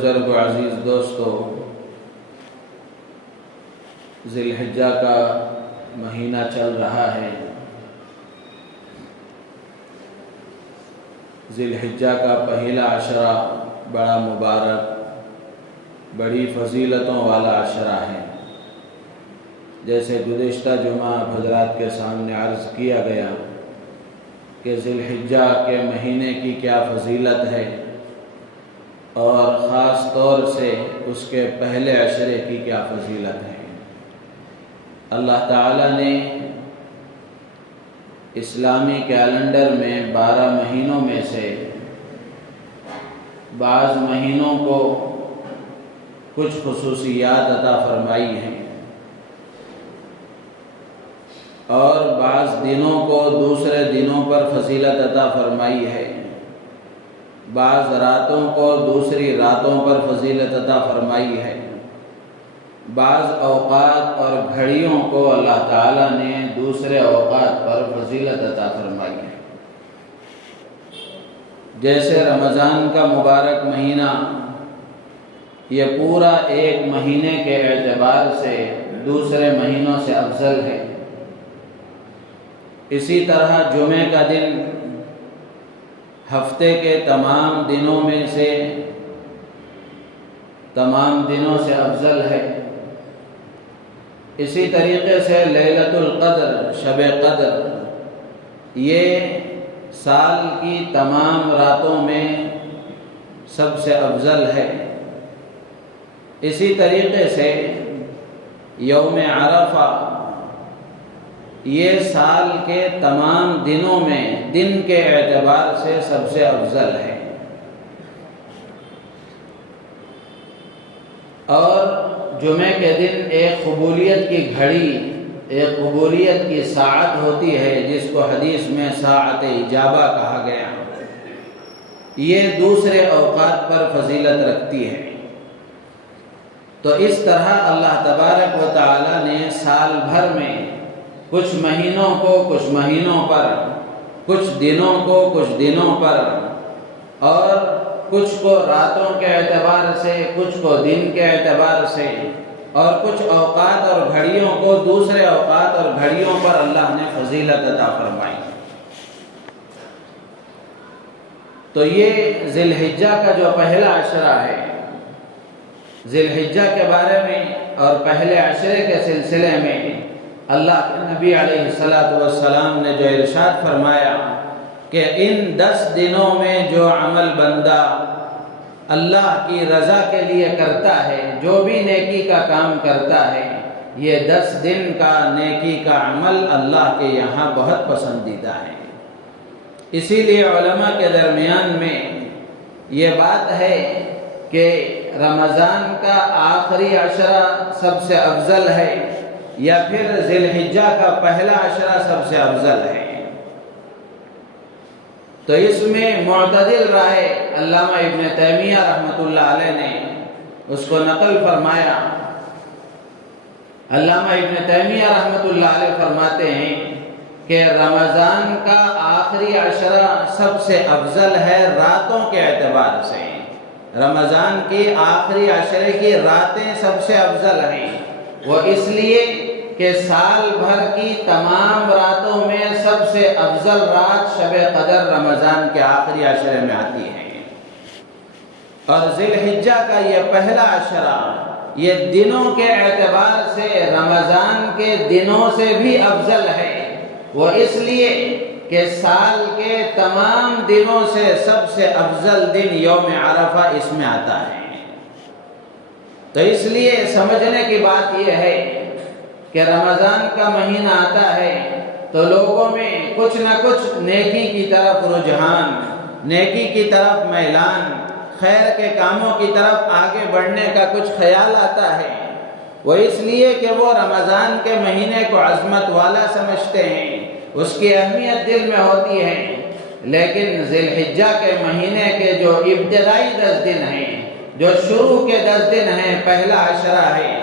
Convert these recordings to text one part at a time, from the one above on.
بزرگ و عزیز دوستو، ذی الحجہ کا مہینہ چل رہا ہے۔ ذی الحجہ کا پہلا عشرہ بڑا مبارک، بڑی فضیلتوں والا عشرہ ہے۔ جیسے گزشتہ جمعہ حضرات کے سامنے عرض کیا گیا کہ ذی الحجہ کے مہینے کی کیا فضیلت ہے، اور خاص طور سے اس کے پہلے عشرے کی کیا فضیلت ہے۔ اللہ تعالیٰ نے اسلامی کیلنڈر میں 12 مہینوں میں سے بعض مہینوں کو کچھ خصوصیات عطا فرمائی ہیں، اور بعض دنوں کو دوسرے دنوں پر فضیلت عطا فرمائی ہے، بعض راتوں کو دوسری راتوں پر فضیلت عطا فرمائی ہے، بعض اوقات اور گھڑیوں کو اللہ تعالیٰ نے دوسرے اوقات پر فضیلت عطا فرمائی ہے۔ جیسے رمضان کا مبارک مہینہ، یہ پورا ایک مہینے کے اعتبار سے دوسرے مہینوں سے افضل ہے۔ اسی طرح جمعے کا دن ہفتے کے تمام دنوں سے افضل ہے۔ اسی طریقے سے لیلۃ القدر، شب قدر، یہ سال کی تمام راتوں میں سب سے افضل ہے۔ اسی طریقے سے یوم عرفہ، یہ سال کے تمام دنوں میں دن کے اعتبار سے سب سے افضل ہے۔ اور جمعے کے دن ایک قبولیت کی گھڑی، ایک قبولیت کی ساعت ہوتی ہے، جس کو حدیث میں ساعت اجابہ کہا گیا، یہ دوسرے اوقات پر فضیلت رکھتی ہے۔ تو اس طرح اللہ تبارک و تعالیٰ نے سال بھر میں کچھ مہینوں کو کچھ مہینوں پر، کچھ دنوں کو کچھ دنوں پر، اور کچھ کو راتوں کے اعتبار سے، کچھ کو دن کے اعتبار سے، اور کچھ اوقات اور گھڑیوں کو دوسرے اوقات اور گھڑیوں پر اللہ نے فضیلت عطا فرمائی۔ تو یہ ذی الحجہ کا جو پہلا عشرہ ہے، ذی الحجہ کے بارے میں اور پہلے عشرے کے سلسلے میں اللہ کے نبی علیہ السلام نے جو ارشاد فرمایا کہ ان 10 دنوں میں جو عمل بندہ اللہ کی رضا کے لیے کرتا ہے، جو بھی نیکی کا کام کرتا ہے، یہ 10 دن کا نیکی کا عمل اللہ کے یہاں بہت پسندیدہ ہے۔ اسی لیے علماء کے درمیان میں یہ بات ہے کہ رمضان کا آخری عشرہ سب سے افضل ہے، یا پھر ذی الحجہ کا پہلا عشرہ سب سے افضل ہے۔ تو اس میں معتدل رائے علامہ ابن تیمیہ رحمۃ اللہ علیہ نے اس کو نقل فرمایا۔ علامہ ابن تیمیہ رحمۃ اللہ علیہ فرماتے ہیں کہ رمضان کا آخری عشرہ سب سے افضل ہے راتوں کے اعتبار سے۔ رمضان کی آخری عشرے کی راتیں سب سے افضل ہیں، وہ اس لیے کہ سال بھر کی تمام راتوں میں سب سے افضل رات شب قدر رمضان کے آخری عشرے میں آتی ہے۔ اور ذی الحجہ کا یہ پہلا عشرہ، یہ دنوں کے اعتبار سے رمضان کے دنوں سے بھی افضل ہے، وہ اس لیے کہ سال کے تمام دنوں سے سب سے افضل دن یوم عرفہ اس میں آتا ہے۔ تو اس لیے سمجھنے کی بات یہ ہے کہ رمضان کا مہینہ آتا ہے تو لوگوں میں کچھ نہ کچھ نیکی کی طرف رجحان، نیکی کی طرف میلان، خیر کے کاموں کی طرف آگے بڑھنے کا کچھ خیال آتا ہے۔ وہ اس لیے کہ وہ رمضان کے مہینے کو عظمت والا سمجھتے ہیں، اس کی اہمیت دل میں ہوتی ہے۔ لیکن ذی الحجہ کے مہینے کے جو ابتدائی 10 دن ہیں، جو شروع کے 10 دن ہیں، پہلا عشرہ ہے،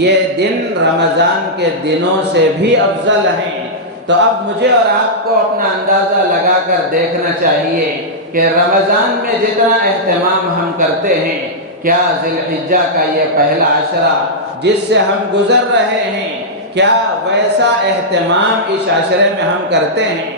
یہ دن رمضان کے دنوں سے بھی افضل ہیں۔ تو اب مجھے اور آپ کو اپنا اندازہ لگا کر دیکھنا چاہیے کہ رمضان میں جتنا اہتمام ہم کرتے ہیں، کیا ذی الحجہ کا یہ پہلا عشرہ جس سے ہم گزر رہے ہیں، کیا ویسا اہتمام اس عشرے میں ہم کرتے ہیں؟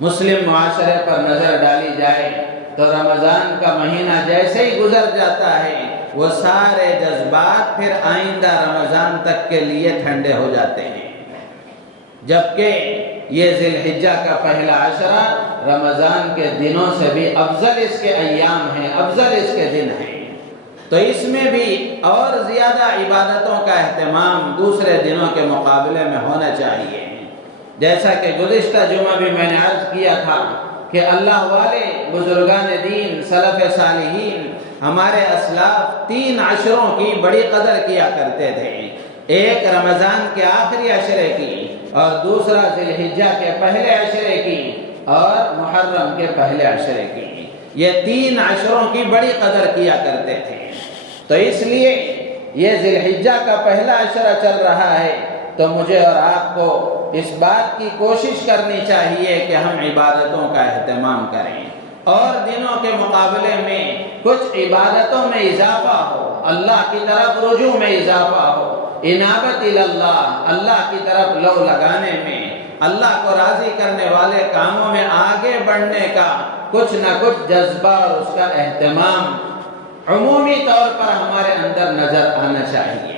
مسلم معاشرے پر نظر ڈالی جائے تو رمضان کا مہینہ جیسے ہی گزر جاتا ہے وہ سارے جذبات پھر آئندہ رمضان تک کے لیے ٹھنڈے ہو جاتے ہیں، جبکہ یہ ذی الحجہ کا پہلا عشرہ رمضان کے دنوں سے بھی افضل اس کے ایام ہیں، افضل اس کے دن ہیں، تو اس میں بھی اور زیادہ عبادتوں کا اہتمام دوسرے دنوں کے مقابلے میں ہونا چاہیے۔ جیسا کہ گزشتہ جمعہ بھی میں نے عرض کیا تھا کہ اللہ والے بزرگان دین سلف صالحین ہمارے اسلاف 3 عشروں کی بڑی قدر کیا کرتے تھے، ایک رمضان کے آخری عشرے کی، اور دوسرا ذی الحجہ کے پہلے عشرے کی، اور محرم کے پہلے عشرے کی۔ یہ 3 عشروں کی بڑی قدر کیا کرتے تھے، تو اس لیے یہ ذی الحجہ کا پہلا عشرہ چل رہا ہے تو مجھے اور آپ کو اس بات کی کوشش کرنی چاہیے کہ ہم عبادتوں کا اہتمام کریں، اور دنوں کے مقابلے میں کچھ عبادتوں میں اضافہ ہو، اللہ کی طرف رجوع میں اضافہ ہو، انابت اللہ، اللہ کی طرف لو لگانے میں، اللہ کو راضی کرنے والے کاموں میں آگے بڑھنے کا کچھ نہ کچھ جذبہ اور اس کا اہتمام عمومی طور پر ہمارے اندر نظر آنا چاہیے۔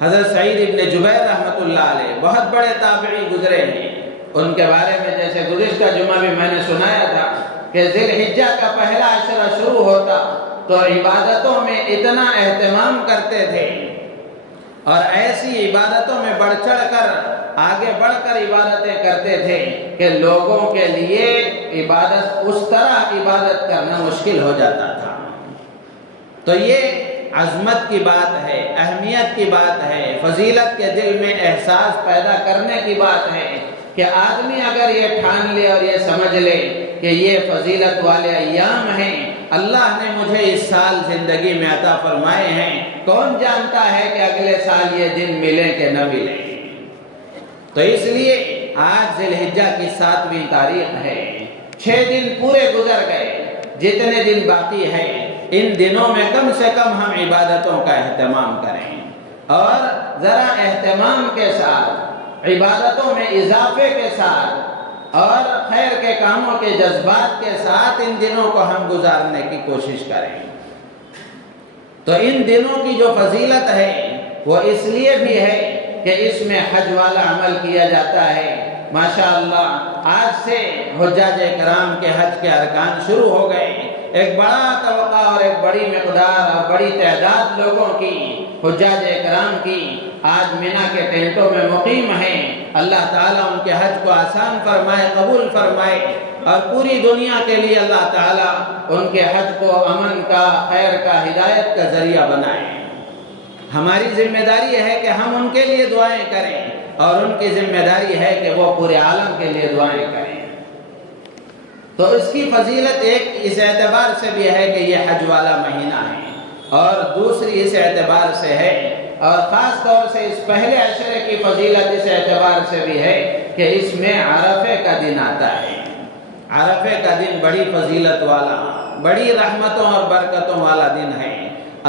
حضرت سعید ابن جبیر رحمۃ اللہ علیہ بہت بڑے تابعی گزرے ہیں، ان کے بارے میں جیسے گزشتہ جمعہ بھی میں نے سنایا تھا کہ ذی الحجہ کا پہلا عشرہ شروع ہوتا تو عبادتوں میں اتنا اہتمام کرتے تھے، اور ایسی عبادتوں میں بڑھ چڑھ کر آگے بڑھ کر عبادتیں کرتے تھے کہ لوگوں کے لیے عبادت اس طرح عبادت کرنا مشکل ہو جاتا تھا۔ تو یہ عظمت کی بات ہے، اہمیت کی بات ہے، فضیلت کے دل میں احساس پیدا کرنے کی بات ہے کہ آدمی اگر یہ ٹھان لے اور یہ سمجھ لے کہ یہ فضیلت والے ایام ہیں، اللہ نے مجھے اس سال زندگی میں عطا فرمائے ہیں، کون جانتا ہے کہ اگلے سال یہ دن ملیں کہ نہ ملیں۔ تو اس لیے آج ذی الحجہ کی 7ویں تاریخ ہے، 6 دن پورے گزر گئے، جتنے دن باقی ہیں ان دنوں میں کم سے کم ہم عبادتوں کا اہتمام کریں، اور ذرا اہتمام کے ساتھ، عبادتوں میں اضافے کے ساتھ اور خیر کے کاموں کے جذبات کے ساتھ ان دنوں کو ہم گزارنے کی کوشش کریں۔ تو ان دنوں کی جو فضیلت ہے وہ اس لیے بھی ہے کہ اس میں حج والا عمل کیا جاتا ہے۔ ماشاءاللہ آج سے حجاج کرام کے حج کے ارکان شروع ہو گئے، ایک بڑا طبقہ اور ایک بڑی مقدار اور بڑی تعداد لوگوں کی، حجاج کرام کی آج مینا کے ٹینٹوں میں مقیم ہیں۔ اللہ تعالیٰ ان کے حج کو آسان فرمائے، قبول فرمائے، اور پوری دنیا کے لیے اللہ تعالیٰ ان کے حج کو امن کا، خیر کا، ہدایت کا ذریعہ بنائے۔ ہماری ذمہ داری ہے کہ ہم ان کے لیے دعائیں کریں، اور ان کی ذمہ داری ہے کہ وہ پورے عالم کے لیے دعائیں کریں۔ تو اس کی فضیلت ایک اس اعتبار سے بھی ہے کہ یہ حج والا مہینہ ہے، اور دوسری اس اعتبار سے ہے، اور خاص طور سے اس پہلے عشرے کی فضیلت اس اعتبار سے بھی ہے کہ اس میں عرفے کا دن آتا ہے۔ عرفے کا دن بڑی فضیلت والا، بڑی رحمتوں اور برکتوں والا دن ہے۔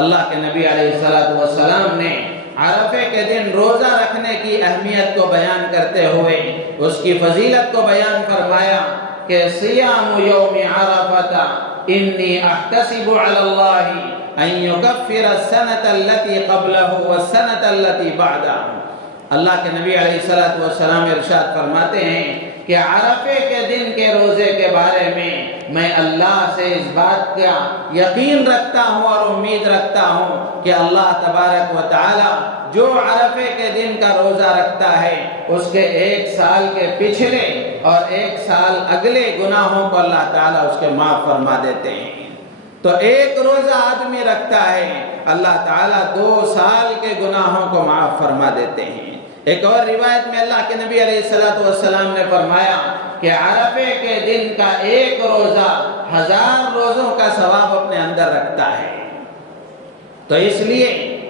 اللہ کے نبی علیہ السلام نے عرفے کے دن روزہ رکھنے کی اہمیت کو بیان کرتے ہوئے اس کی فضیلت کو بیان فرمایا کہ صیام یوم عرفۃ انی احتسب علی اللہ ان یکفر السنۃ التي قبلہ والسنۃ التي بعدہ۔ اللہ کے نبی علیہ السلام ارشاد فرماتے ہیں کہ عرفے کے دن کے روزے کے بارے میں اللہ سے اس بات کا یقین رکھتا ہوں اور امید رکھتا ہوں کہ اللہ تبارک و تعالی جو عرفے کے دن کا روزہ رکھتا ہے اس کے 1 سال کے پچھلے اور 1 سال اگلے گناہوں کو اللہ تعالیٰ اس کے معاف فرما دیتے ہیں۔ تو ایک روزہ آدمی رکھتا ہے، اللہ تعالیٰ 2 سال کے گناہوں کو معاف فرما دیتے ہیں۔ ایک اور روایت میں اللہ کے نبی علیہ السلام نے فرمایا کہ عرفے کے دن کا 1 روزہ 1000 روزوں کا ثواب اپنے اندر رکھتا ہے۔ تو اس لیے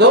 2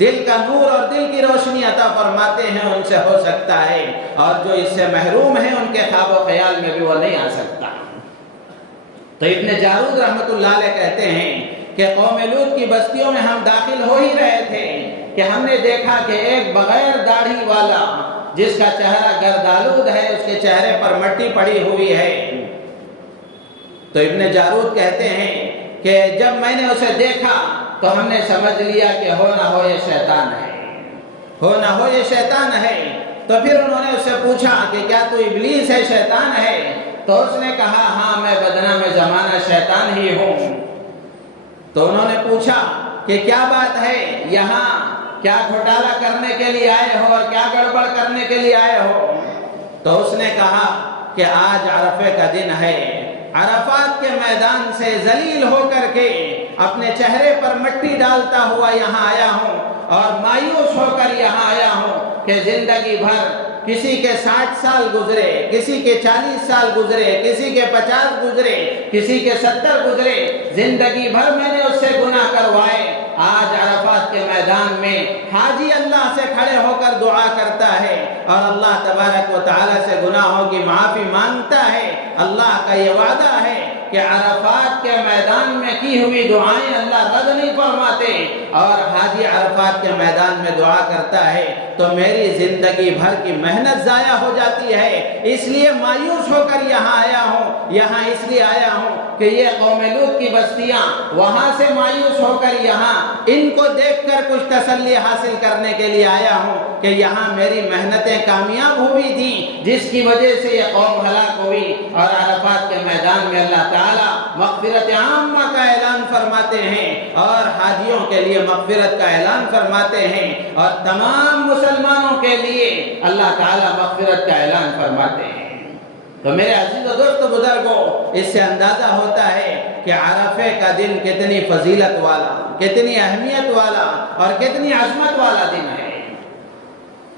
دل کا نور اور دل کی روشنی عطا فرماتے ہیں ان سے ہو سکتا ہے، اور جو اس سے محروم ہیں ان کے خواب و خیال میں بھی وہ نہیں آ سکتا۔ تو ابن جارود رحمۃ اللہ علیہ کہتے ہیں کہ قوم لوط کی بستیوں میں ہم داخل ہو ہی رہے تھے کہ ہم نے دیکھا کہ ایک بغیر داڑھی والا جس کا چہرہ گردآلود ہے، اس کے چہرے پر مٹی پڑی ہوئی ہے۔ تو ابن جارود کہتے ہیں کہ جب میں نے اسے دیکھا تو ہم نے سمجھ لیا کہ ہو نہ ہو یہ شیطان ہے، ہو نہ ہو یہ شیطان ہے۔ تو پھر انہوں نے اس سے پوچھا کہ کیا تو ابلیس ہے، شیطان ہے؟ تو اس نے کہا ہاں میں بدنام زمانہ شیطان ہی ہوں۔ تو انہوں نے پوچھا کہ کیا بات ہے، یہاں کیا گھوٹالا کرنے کے لیے آئے ہو اور کیا گڑبڑ کرنے کے لیے آئے ہو؟ تو اس نے کہا کہ آج عرفے کا دن ہے، عرفات کے میدان سے ذلیل ہو کر کے اپنے چہرے پر مٹی ڈالتا ہوا یہاں آیا ہوں، اور مایوس ہو کر یہاں آیا ہوں کہ زندگی بھر کسی کے 60 سال گزرے، کسی کے 40 سال گزرے، کسی کے 50 گزرے، کسی کے 70 گزرے، زندگی بھر میں نے اس سے گناہ کروائے۔ آج عرفات کے میدان میں حاجی اللہ سے کھڑے ہو کر دعا کرتا ہے اور اللہ تبارک و تعالی سے گناہوں کی معافی مانگتا ہے۔ اللہ کا یہ وعدہ ہے کہ عرفات کے میدان میں کی ہوئی دعائیں اللہ رد نہیں فرماتے، اور حاجی عرفات کے میدان میں دعا کرتا ہے تو میری زندگی بھر کی محنت ضائع ہو جاتی ہے، اس لیے مایوس ہو کر یہاں آیا ہوں۔ یہاں اس لیے آیا ہوں کہ یہ قوم لوط کی بستیاں، وہاں سے مایوس ہو کر یہاں ان کو دیکھ کر کچھ تسلی حاصل کرنے کے لیے آیا ہوں کہ یہاں میری محنتیں کامیاب ہوئی تھیں، جس کی وجہ سے یہ قوم ہلاک ہوئی۔ اور عرفات کے میدان میں اللہ تعالیٰ مغفرت عامہ کا اعلان فرماتے ہیں اور حاجیوں کے لیے مغفرت کا اعلان فرماتے ہیں، اور تمام مسلمانوں کے لیے اللہ تعالیٰ مغفرت کا اعلان فرماتے ہیں۔ تو میرے عزیز و دوست بزرگوں، اس سے اندازہ ہوتا ہے کہ عرفے کا دن کتنی فضیلت والا، کتنی اہمیت والا اور کتنی عظمت والا دن ہے۔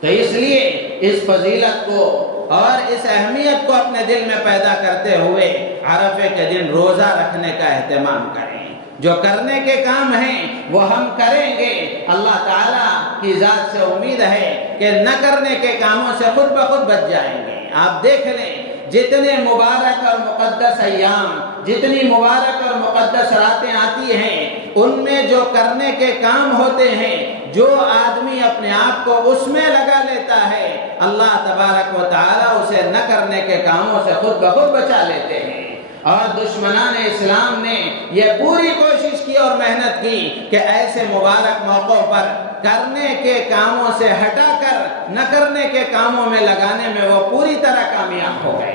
تو اس لیے اس فضیلت کو اور اس اہمیت کو اپنے دل میں پیدا کرتے ہوئے عرفے کے دن روزہ رکھنے کا اہتمام کریں۔ جو کرنے کے کام ہیں وہ ہم کریں گے، اللہ تعالیٰ کی ذات سے امید ہے کہ نہ کرنے کے کاموں سے خود بخود بچ جائیں گے۔ آپ دیکھ لیں جتنے مبارک اور مقدس ایام، جتنی مبارک اور مقدس راتیں آتی ہیں، ان میں جو کرنے کے کام ہوتے ہیں، جو آدمی اپنے آپ کو اس میں لگا لیتا ہے، اللہ تبارک و تعالیٰ اسے نہ کرنے کے کاموں سے خود بخود بچا لیتے ہیں۔ اور دشمنان اسلام نے یہ پوری کوشش کی اور محنت کی کہ ایسے مبارک موقعوں پر کرنے کے کاموں سے ہٹا کر نہ کرنے کے کاموں میں لگانے میں وہ پوری طرح کامیاب ہو گئے۔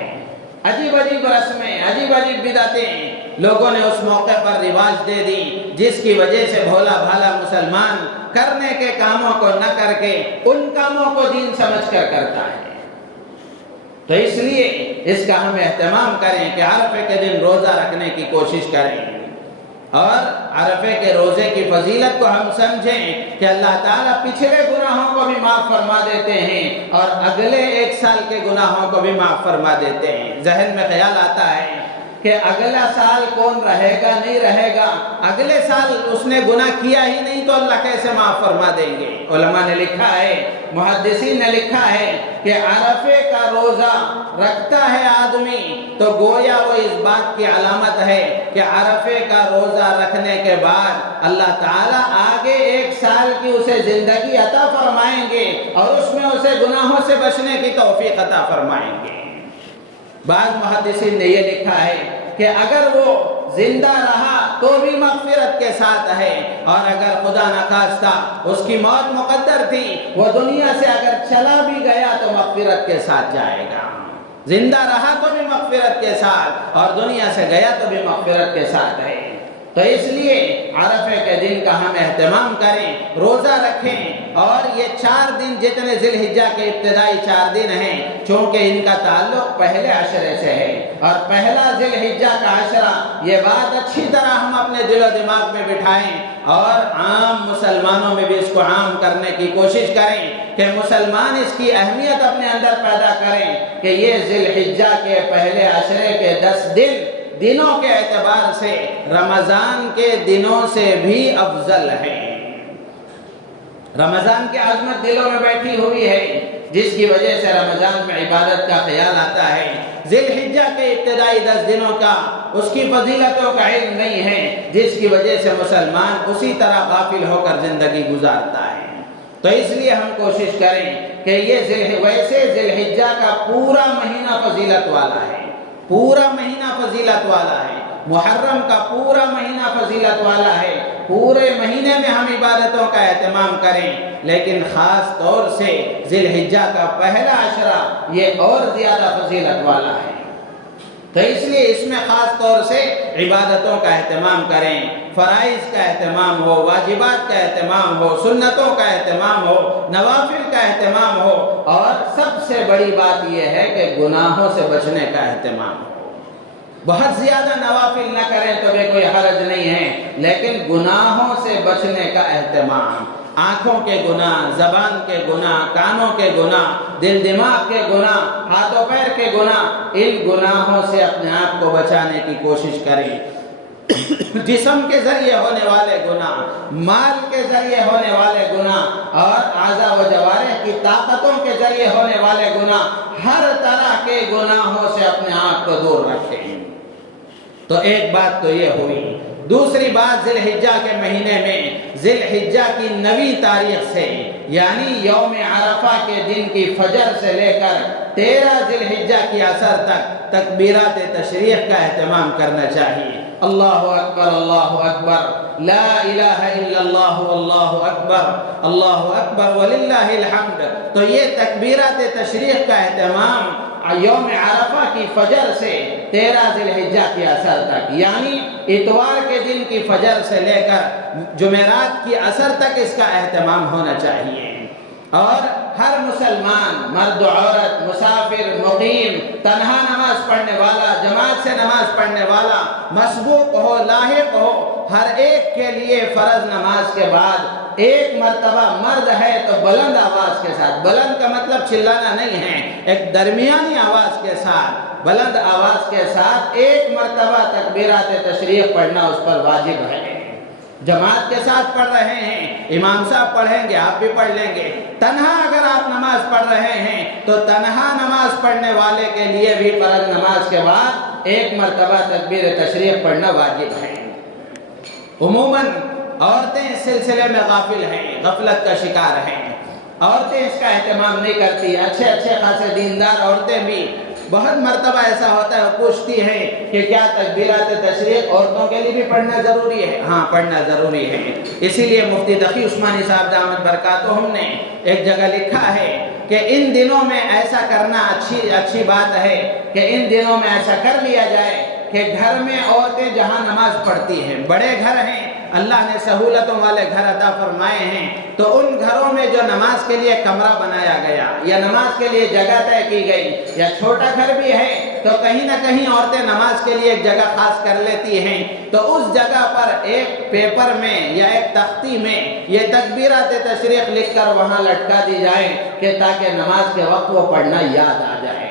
عجیب عجیب رسمیں، عجیب عجیب بدعتیں لوگوں نے اس موقع پر رواج دے دی، جس کی وجہ سے بھولا بھالا مسلمان کرنے کے کاموں کو نہ کر کے ان کاموں کو دین سمجھ کر کرتا ہے۔ تو اس لیے اس کا ہم اہتمام کریں کہ عرفے کے دن روزہ رکھنے کی کوشش کریں، اور عرفے کے روزے کی فضیلت کو ہم سمجھیں کہ اللہ تعالیٰ پچھلے گناہوں کو بھی معاف فرما دیتے ہیں اور اگلے 1 سال کے گناہوں کو بھی معاف فرما دیتے ہیں۔ ذہن میں خیال آتا ہے کہ اگلا سال کون رہے گا، نہیں رہے گا، اگلے سال اس نے گناہ کیا ہی نہیں تو اللہ کیسے معاف فرما دیں گے؟ علماء نے لکھا ہے، محدثین نے لکھا ہے کہ عرفے کا روزہ رکھتا ہے آدمی تو گویا وہ اس بات کی علامت ہے کہ عرفے کا روزہ رکھنے کے بعد اللہ تعالیٰ آگے 1 سال کی اسے زندگی عطا فرمائیں گے اور اس میں اسے گناہوں سے بچنے کی توفیق عطا فرمائیں گے۔ بعض محدثین نے یہ لکھا ہے کہ اگر وہ زندہ رہا تو بھی مغفرت کے ساتھ ہے، اور اگر خدا نخواستہ اس کی موت مقدر تھی، وہ دنیا سے اگر چلا بھی گیا تو مغفرت کے ساتھ جائے گا۔ زندہ رہا تو بھی مغفرت کے ساتھ اور دنیا سے گیا تو بھی مغفرت کے ساتھ ہے۔ تو اس لیے عرفے کے دن کا ہم اہتمام کریں، روزہ رکھیں، اور یہ 4 دن جتنے ذی الحجہ کے ابتدائی 4 دن ہیں، چونکہ ان کا تعلق پہلے عشرے سے ہے، اور پہلا ذی الحجہ کا عشرہ، یہ بات اچھی طرح ہم اپنے دل و دماغ میں بٹھائیں اور عام مسلمانوں میں بھی اس کو عام کرنے کی کوشش کریں کہ مسلمان اس کی اہمیت اپنے اندر پیدا کریں کہ یہ ذی الحجہ کے پہلے عشرے کے 10 دنوں کے اعتبار سے رمضان کے دنوں سے بھی افضل ہیں۔ رمضان کی عظمت دلوں میں بیٹھی ہوئی ہے، جس کی وجہ سے رمضان میں عبادت کا خیال آتا ہے۔ ذی الحجہ کے ابتدائی 10 دنوں کا اس کی فضیلتوں کا علم نہیں ہے، جس کی وجہ سے مسلمان اسی طرح غافل ہو کر زندگی گزارتا ہے۔ تو اس لیے ہم کوشش کریں کہ یہ ویسے ذی الحجہ کا پورا مہینہ فضیلت والا ہے، پورا مہینہ فضیلت والا ہے، محرم کا پورا مہینہ فضیلت والا ہے، پورے مہینے میں ہم عبادتوں کا اہتمام کریں، لیکن خاص طور سے ذی الحجہ کا پہلا عشرہ یہ اور زیادہ فضیلت والا ہے۔ تو اس لیے اس میں خاص طور سے عبادتوں کا اہتمام کریں، فرائض کا اہتمام ہو، واجبات کا اہتمام ہو، سنتوں کا اہتمام ہو، نوافل کا اہتمام ہو، اور سب سے بڑی بات یہ ہے کہ گناہوں سے بچنے کا اہتمام ہو۔ بہت زیادہ نوافل نہ کریں تو بھی کوئی حرج نہیں ہے، لیکن گناہوں سے بچنے کا اہتمام، آنکھوں کے گناہ، زبان کے گناہ، کانوں کے گناہ، دل دماغ کے گناہ، ہاتھوں پیر کے گناہ، ان گناہوں سے اپنے آپ کو بچانے کی کوشش کریں۔ جسم کے ذریعے ہونے والے گناہ، مال کے ذریعے ہونے والے گناہ، اور اعضاء و جوارح کی طاقتوں کے ذریعے ہونے والے گناہ، ہر طرح کے گناہوں سے اپنے آپ کو دور رکھیں۔ تو ایک بات تو یہ ہوئی۔ دوسری بات، ذی الحجہ کے مہینے میں ذی الحجہ کی 9ویں تاریخ سے، یعنی یوم عرفہ کے دن کی فجر سے لے کر 13 ذی الحجہ کی عصر تک تکبیرات تشریق کا اہتمام کرنا چاہیے۔ اللہ اکبر، اللہ اکبر، لا الہ الا اللہ، واللہ اکبر، اللہ اکبر وللہ الحمد۔ تو یہ تکبیرات تشریق کا اہتمام یوم عرفہ کی فجر سے 13 ذی الحجہ کی عصر تک، یعنی اتوار کے دن کی فجر سے لے کر جمعرات کی عصر تک اس کا اہتمام ہونا چاہیے۔ اور ہر مسلمان، مرد و عورت، مسافر، مقیم، تنہا نماز پڑھنے والا، جماعت سے نماز پڑھنے والا، مسبوق ہو، لاحق ہو، ہر ایک کے لیے فرض نماز کے بعد ایک مرتبہ، مرد ہے تو بلند آواز کے ساتھ، بلند کا مطلب چلانا نہیں ہے، ایک درمیانی آواز کے ساتھ، بلند آواز کے ساتھ ایک مرتبہ تکبیرات تشریق پڑھنا اس پر واجب ہے۔ جماعت کے ساتھ پڑھ رہے ہیں، امام صاحب پڑھیں گے، آپ بھی پڑھ لیں گے۔ تنہا اگر آپ نماز پڑھ رہے ہیں تو تنہا نماز پڑھنے والے کے لیے بھی فرض نماز کے بعد ایک مرتبہ تکبیر تشریق پڑھنا واجب ہے۔ عموماً عورتیں اس سلسلے میں غافل ہیں، غفلت کا شکار ہیں، عورتیں اس کا اہتمام نہیں کرتی۔ اچھے خاصے دیندار عورتیں بھی بہت مرتبہ ایسا ہوتا ہے، پوچھتی ہیں کہ کیا تکبیرات تشریق عورتوں کے لیے بھی پڑھنا ضروری ہے؟ ہاں، پڑھنا ضروری ہے۔ اسی لیے مفتی تقی عثمانی صاحب دامت برکاتہم نے ایک جگہ لکھا ہے کہ ان دنوں میں ایسا کرنا اچھی بات ہے کہ ان دنوں میں ایسا کر لیا جائے کہ گھر میں عورتیں جہاں نماز پڑھتی ہیں، بڑے گھر ہیں، اللہ نے سہولتوں والے گھر عطا فرمائے ہیں، تو ان گھروں میں جو نماز کے لیے کمرہ بنایا گیا یا نماز کے لیے جگہ طے کی گئی، یا چھوٹا گھر بھی ہے تو کہیں نہ کہیں عورتیں نماز کے لیے ایک جگہ خاص کر لیتی ہیں، تو اس جگہ پر ایک پیپر میں یا ایک تختی میں یہ تکبیرات تشریق لکھ کر وہاں لٹکا دی جائے کہ تاکہ نماز کے وقت وہ پڑھنا یاد آ جائے۔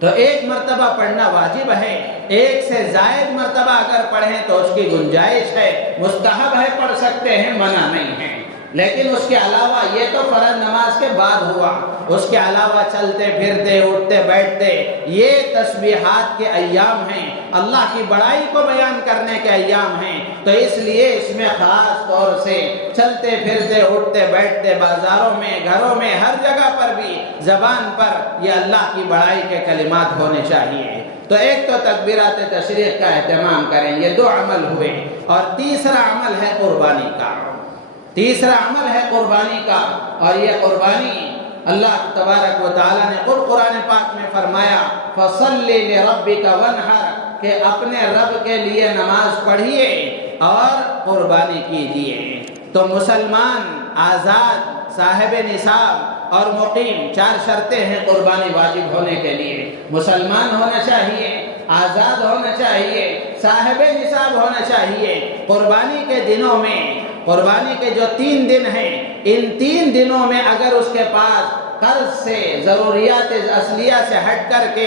تو ایک مرتبہ پڑھنا واجب ہے، ایک سے زائد مرتبہ اگر پڑھیں تو اس کی گنجائش ہے، مستحب ہے، پڑھ سکتے ہیں، منع نہیں ہے۔ لیکن اس کے علاوہ یہ تو فرض نماز کے بعد ہوا، اس کے علاوہ چلتے پھرتے، اٹھتے بیٹھتے، یہ تسبیحات کے ایام ہیں، اللہ کی بڑائی کو بیان کرنے کے ایام ہیں، تو اس لیے اس میں خاص طور سے چلتے پھرتے، اٹھتے بیٹھتے، بازاروں میں، گھروں میں، ہر جگہ پر بھی زبان پر یہ اللہ کی بڑائی کے کلمات ہونے چاہیے۔ تو ایک تو تکبیرات تشریق کا اہتمام کریں، یہ 2 عمل ہوئے، اور تیسرا عمل ہے قربانی کا، تیسرا عمل ہے قربانی کا، اور یہ قربانی اللہ تبارک و تعالیٰ نے قرآن پاک میں فرمایا فَصَلِّ لِرَبِّكَ وَانْحَرْ، کہ اپنے رب کے لیے نماز پڑھیے اور قربانی کیجیے۔ تو مسلمان، آزاد، صاحب نصاب اور مقیم، 4 شرطیں ہیں قربانی واجب ہونے کے لیے۔ مسلمان ہونا چاہیے، آزاد ہونا چاہیے، صاحب نصاب ہونا چاہیے۔ قربانی کے دنوں میں، قربانی کے جو 3 دن ہیں، ان 3 دنوں میں اگر اس کے پاس قرض سے، ضروریات اصلیہ سے ہٹ کر کے